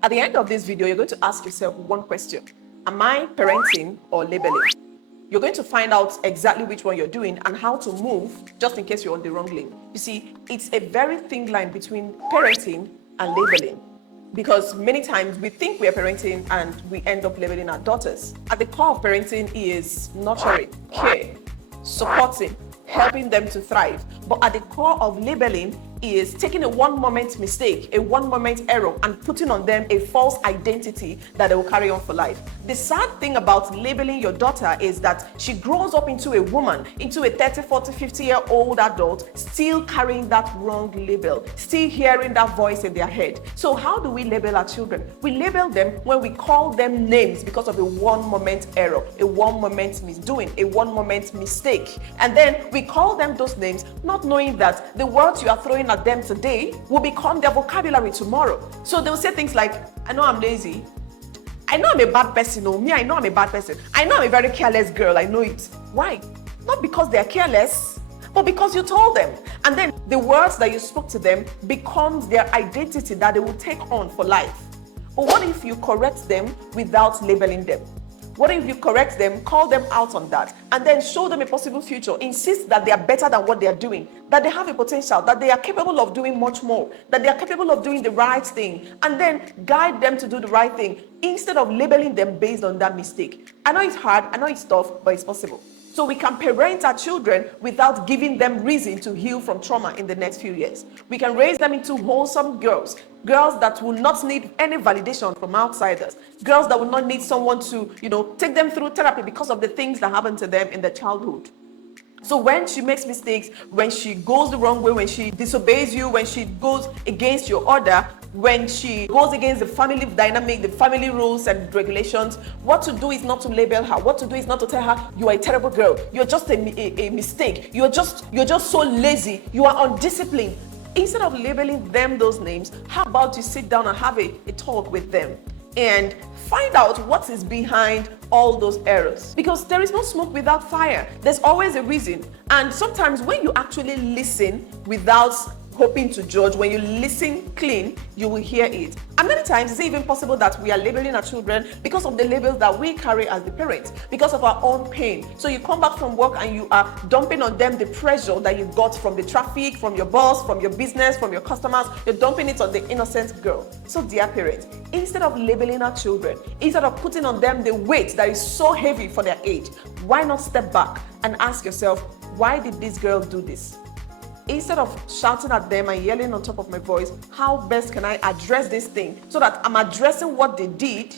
At the end of this video, you're going to ask yourself one question. Am I parenting or labeling? You're going to find out exactly which one you're doing and how to move just in case you're on the wrong lane. You see, it's a very thin line between parenting and labeling, because many times we think we are parenting and we end up labeling our daughters. At the core of parenting is nurturing, care, supporting, helping them to thrive. But at the core of labeling is taking a one-moment mistake, a one-moment error, and putting on them a false identity that they will carry on for life. The sad thing about labeling your daughter is that she grows up into a woman, into a 30, 40, 50-year-old adult, still carrying that wrong label, still hearing that voice in their head. So how do we label our children? We label them when we call them names because of a one-moment error, a one-moment misdoing, a one-moment mistake. And then we call them those names, not knowing that the words you are throwing at them today will become their vocabulary tomorrow. So they'll say things like, I know I'm lazy. I know I'm a bad person. Oh, me, I know I'm a bad person. I know I'm a very careless girl. I know it. Why? Not because they're careless, but because you told them. And then the words that you spoke to them becomes their identity that they will take on for life. But what if you correct them without labeling them? What if you correct them, call them out on that, and then show them a possible future? Insist that they are better than what they are doing, that they have a potential, that they are capable of doing much more, that they are capable of doing the right thing, and then guide them to do the right thing instead of labeling them based on that mistake. I know it's hard, I know it's tough, but it's possible. So we can parent our children without giving them reason to heal from trauma in the next few years. We can raise them into wholesome girls that will not need any validation from outsiders, girls that will not need someone to, take them through therapy because of the things that happened to them in their childhood. So when she makes mistakes, when she goes the wrong way, when she disobeys you, when she goes against your order, when she goes against the family dynamic, the family rules and regulations, what to do is not to label her. What to do is not to tell her, you are a terrible girl. You're just a mistake. You're just so lazy. You are undisciplined. Instead of labeling them those names, how about you sit down and have a talk with them and find out what is behind all those errors? Because there is no smoke without fire. There's always a reason. And sometimes when you actually listen without hoping to judge, when you listen clean, you will hear it. And many times it's even possible that we are labeling our children because of the labels that we carry as the parents, because of our own pain. So you come back from work and you are dumping on them the pressure that you got from the traffic, from your boss, from your business, from your customers. You're dumping it on the innocent girl. So dear parents, instead of labeling our children, instead of putting on them the weight that is so heavy for their age, why not step back and ask yourself, why did this girl do this? Instead of shouting at them and yelling on top of my voice, how best can I address this thing so that I'm addressing what they did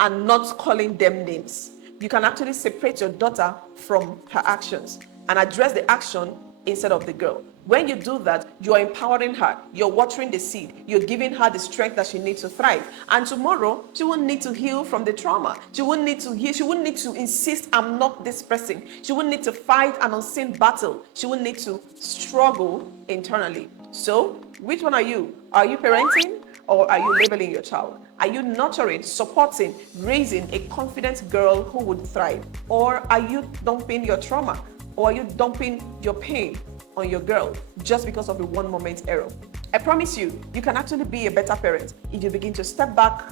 and not calling them names? You can actually separate your daughter from her actions and address the action instead of the girl. When you do that, you are empowering her, you're watering the seed, you're giving her the strength that she needs to thrive. And tomorrow, she won't need to heal from the trauma. She won't need to heal, she won't need to insist, I'm not this person. She won't need to fight an unseen battle. She won't need to struggle internally. So, which one are you? Are you parenting or are you labeling your child? Are you nurturing, supporting, raising a confident girl who would thrive? Or are you dumping your trauma? Or are you dumping your pain on your girl just because of a one-moment error? I promise you, you can actually be a better parent if you begin to step back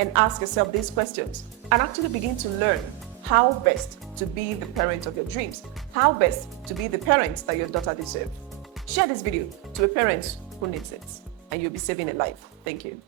and ask yourself these questions and actually begin to learn how best to be the parent of your dreams, how best to be the parent that your daughter deserves. Share this video to a parent who needs it, and you'll be saving a life. Thank you.